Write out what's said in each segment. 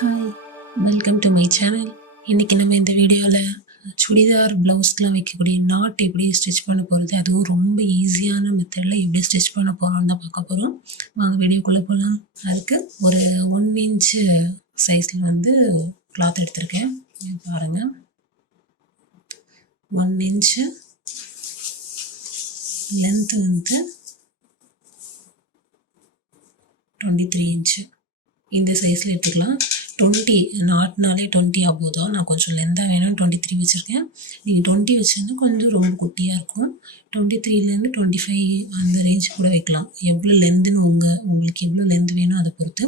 Hi, welcome to my channel. இன்றைக்கி நம்ம இந்த வீடியோவில் சுடிதார் ப்ளவுஸ்க்கெலாம் வைக்கக்கூடிய நாட் எப்படி ஸ்டிச் பண்ண போகிறது, அதுவும் ரொம்ப ஈஸியான மெத்தடில் எப்படி ஸ்டிச் பண்ண போகிறோம்னு தான் பார்க்க போகிறோம். வாங்க வீடியோக்குள்ளே போகலாம். அதுக்கு ஒரு 1 இன்ச்சு சைஸில் வந்து கிளாத் எடுத்திருக்கேன். பாருங்கள், 1 இன்ச்சு லென்த்து வந்து 23 இன்ச்சு. இந்த சைஸில் எடுத்துக்கலாம். 20 நாட்னாலே 20 ஆகுதோ, நான் கொஞ்சம் லென்த்தாக வேணும் 23 வச்சுருக்கேன். நீங்கள் 20 வச்சுருந்தா கொஞ்சம் ரொம்ப குட்டியாக இருக்கும். 23லேருந்து 25 அந்த ரேஞ்ச் கூட வைக்கலாம். எவ்வளோ லென்த்துன்னு உங்களுக்கு எவ்வளோ லென்த் வேணும் அதை பொறுத்து.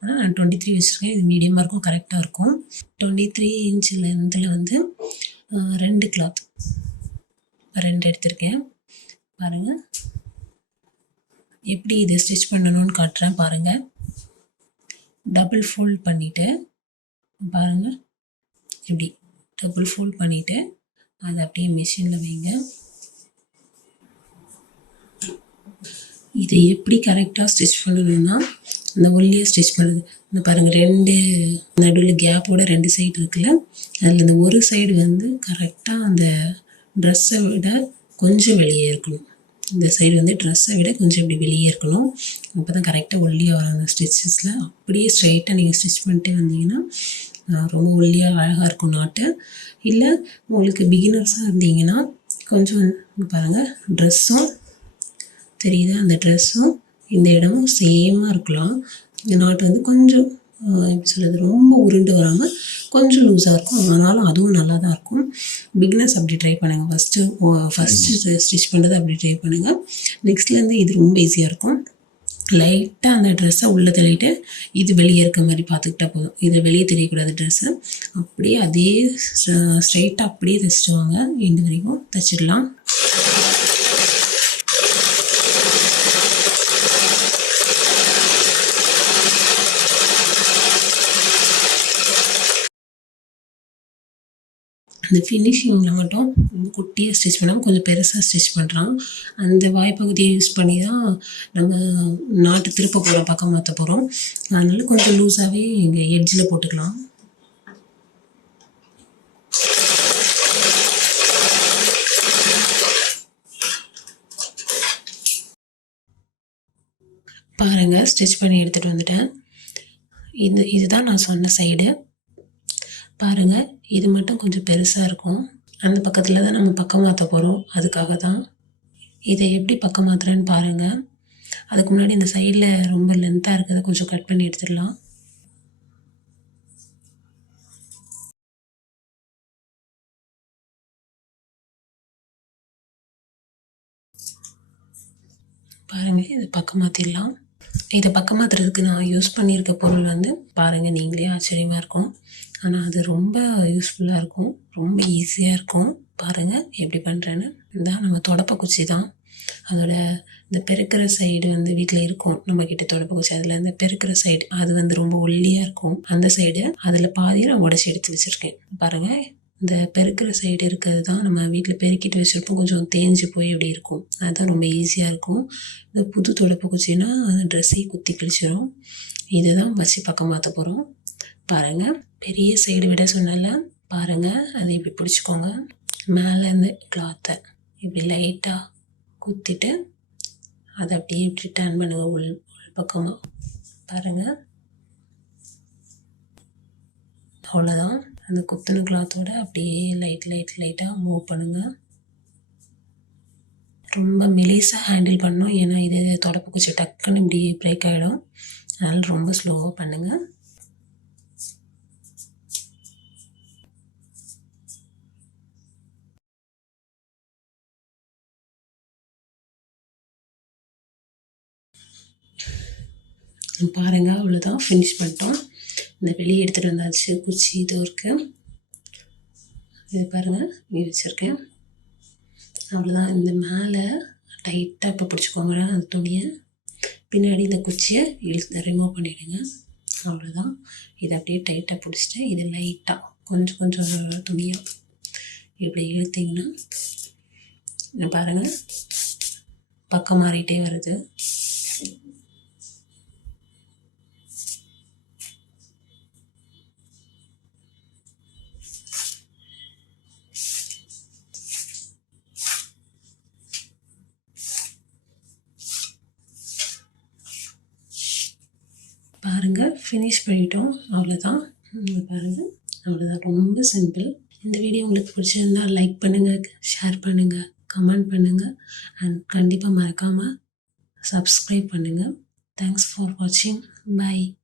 ஆனால் நான் 23 வச்சுருக்கேன். இது மீடியமாக இருக்கும், கரெக்டாக இருக்கும். 23 இன்ச் லென்த்தில் வந்து 2 கிளாத் 2 எடுத்திருக்கேன். பாருங்கள், எப்படி இதை ஸ்டிச் பண்ணணும்னு காட்டுறேன் பாருங்கள். டபுள் ஃபோல்ட் பண்ணிவிட்டு பாருங்கள், இப்படி டபுள் ஃபோல்ட் பண்ணிவிட்டு அதை அப்படியே மிஷினில் வைங்க. இதை எப்படி கரெக்டாக ஸ்டிச் பண்ணணும்னா, இந்த ஒல்லியாக ஸ்டிச் பண்ணுறது இந்த பாருங்கள், 2 நடுவில் கேப்போட 2 சைடு இருக்குல்ல, அதில் இந்த ஒரு சைடு வந்து கரெக்டாக அந்த ட்ரெஸ்ஸை விட கொஞ்சம் வெளியே இருக்கணும். இந்த சைடு வந்து ட்ரெஸ்ஸை விட கொஞ்சம் இப்படி வெளியே இருக்கணும். அப்போ தான் கரெக்டாக ஒல்லியாக வரும் அந்த ஸ்டிச்சஸில். அப்படியே ஸ்ட்ரைட்டாக நீங்கள் ஸ்டிச் பண்ணிட்டே வந்தீங்கன்னா ரொம்ப ஒல்லியாக அழகாக இருக்கும் நாட்டு. இல்லை உங்களுக்கு பிகினர்ஸாக இருந்தீங்கன்னா கொஞ்சம் பாருங்கள், ட்ரெஸ்ஸும் தெரியுது, அந்த ட்ரெஸ்ஸும் இந்த இடமும் சேமாக இருக்கலாம். இந்த நாட்டு வந்து கொஞ்சம் எப்படி சொல்கிறது, ரொம்ப உருண்டு வராமல் கொஞ்சம் லூஸாக இருக்கும். ஆனாலும் அதுவும் நல்லா தான் இருக்கும். பிகினர்ஸ் அப்படி ட்ரை பண்ணுங்கள். ஃபஸ்ட்டு ஸ்டிச் பண்ணுறது அப்படி ட்ரை பண்ணுங்கள். நெக்ஸ்ட்லேருந்து இது ரொம்ப ஈஸியாக இருக்கும். லைட்டாக அந்த ட்ரெஸ்ஸை உள்ளே தள்ளிட்டு இது வெளியே இருக்க மாதிரி பார்த்துக்கிட்டா போதும். இதை வெளியே தெரியக்கூடாது ட்ரெஸ்ஸு. அப்படியே அதே ஸ்ட்ரைட்டாக அப்படியே தைச்சிட்டு வாங்க. இந்த வரைக்கும் தைச்சிடலாம். அந்த ஃபினிஷிங்கில் மட்டும் ரொம்ப குட்டியாக ஸ்டிச் பண்ணாமல் கொஞ்சம் பெருசாக ஸ்டிச் பண்ணுறான். அந்த வாய்ப்பகுதியை யூஸ் பண்ணி தான் நம்ம நாட்டு திருப்ப போகிறோம், பக்கம் மாற்ற போகிறோம். அதனால் கொஞ்சம் லூஸாகவே இங்கே எட்ஜில் போட்டுக்கலாம். பாருங்கள், ஸ்டிச் பண்ணி எடுத்துகிட்டு வந்துட்டேன். இதுதான் நான் சொன்ன சைடு. பாருங்கள், இது மட்டும் கொஞ்சம் பெருசாக இருக்கும். அந்த பக்கத்தில் தான் நம்ம பக்கம் மாற்ற போகிறோம். அதுக்காக தான் இதை எப்படி பக்கம் மாற்றுறேன்னு பாருங்கள். அதுக்கு முன்னாடி இந்த சைடில் ரொம்ப லென்த்தாக இருக்கிறத கொஞ்சம் கட் பண்ணி எடுத்துடலாம். பாருங்கள், இதை பக்கம் மாற்றிடலாம். இதை பக்கம் மாற்றுறதுக்கு நான் யூஸ் பண்ணியிருக்க பொருள் வந்து பாருங்கள், நீங்களே ஆச்சரியமாக இருக்கும். ஆனால் அது ரொம்ப யூஸ்ஃபுல்லாக இருக்கும், ரொம்ப ஈஸியாக இருக்கும். பாருங்கள் எப்படி பண்ணுறேன்னு. இதுதான் நம்ம தொடப்பக்குச்சி தான். அதோட இந்த பெருக்கிற சைடு வந்து வீட்டில் இருக்கும் நம்மக்கிட்ட தொடப்பக்குச்சி. அதில் இந்த பெருக்கிற சைடு அது வந்து ரொம்ப ஒல்லியாக இருக்கும். அந்த சைடு அதில் பாதியை நான் உடச்சி எடுத்து வச்சுருக்கேன். பாருங்கள், இந்த பெருக்கிற சைடு இருக்கிறது தான் நம்ம வீட்டில் பெருக்கிட்டு வச்சுருப்போம். கொஞ்சம் தேஞ்சு போய் அப்படி இருக்கும். அதுதான் ரொம்ப ஈஸியாக இருக்கும். இந்த புது தொடப்பக்குச்சின்னா அந்த ட்ரெஸ்ஸையும் குத்தி கிழிச்சிடும். இதை தான் வச்சு பக்கம் மாற்ற போகிறோம். பாருங்கள், பெரிய சைடு விட சொன்னால பாருங்கள், அதை இப்படி பிடிச்சிக்கோங்க. மேலேருந்து கிளாத்தை இப்படி லைட்டாக குத்திட்டு அதை அப்படியே இப்படி டர்ன் பண்ணுங்கள் உள் பக்கமாக. பாருங்கள், அவ்வளோதான். அந்த குத்துன கிளாத்தோட அப்படியே லைட்டாக மூவ் பண்ணுங்கள். ரொம்ப மெலிசாக ஹேண்டில் பண்ணணும், ஏன்னா இது தொடப்பக்குச்சி டக்குன்னு இப்படி பிரேக் ஆகிடும். அதனால் ரொம்ப ஸ்லோவாக பண்ணுங்கள். பாருங்கள், அவ்வளோதான், ஃபினிஷ் பண்ணிட்டோம். இந்த வெளியே எடுத்துகிட்டு வந்தாச்சு. குச்சி இது இருக்குது, இது பாருங்கள் இங்கே வச்சுருக்கேன். அவ்வளோதான். இந்த மேலே டைட்டாக இப்போ பிடிச்சிக்கோங்க அந்த துணியை. பின்னாடி இந்த குச்சியை ரிமூவ் பண்ணிவிடுங்க. அவ்வளோதான். இதை அப்படியே டைட்டாக பிடிச்சிட்டு இது லைட்டாக கொஞ்சம் துணியாக இப்படி இழுத்திங்கன்னா பாருங்கள், பக்கம் மாறிட்டே வருது. பாருங்கள், ஃபினிஷ் பண்ணிட்டோம். அவ்வளோதான். பாருங்கள், அவ்வளோதான். ரொம்ப சிம்பிள். இந்த வீடியோ உங்களுக்கு பிடிச்சிருந்தா லைக் பண்ணுங்கள், ஷேர் பண்ணுங்கள், கமெண்ட் பண்ணுங்கள் அண்ட் கண்டிப்பாக மறக்காமல் சப்ஸ்கிரைப் பண்ணுங்கள். தேங்க்ஸ் ஃபார் வாட்சிங். பை.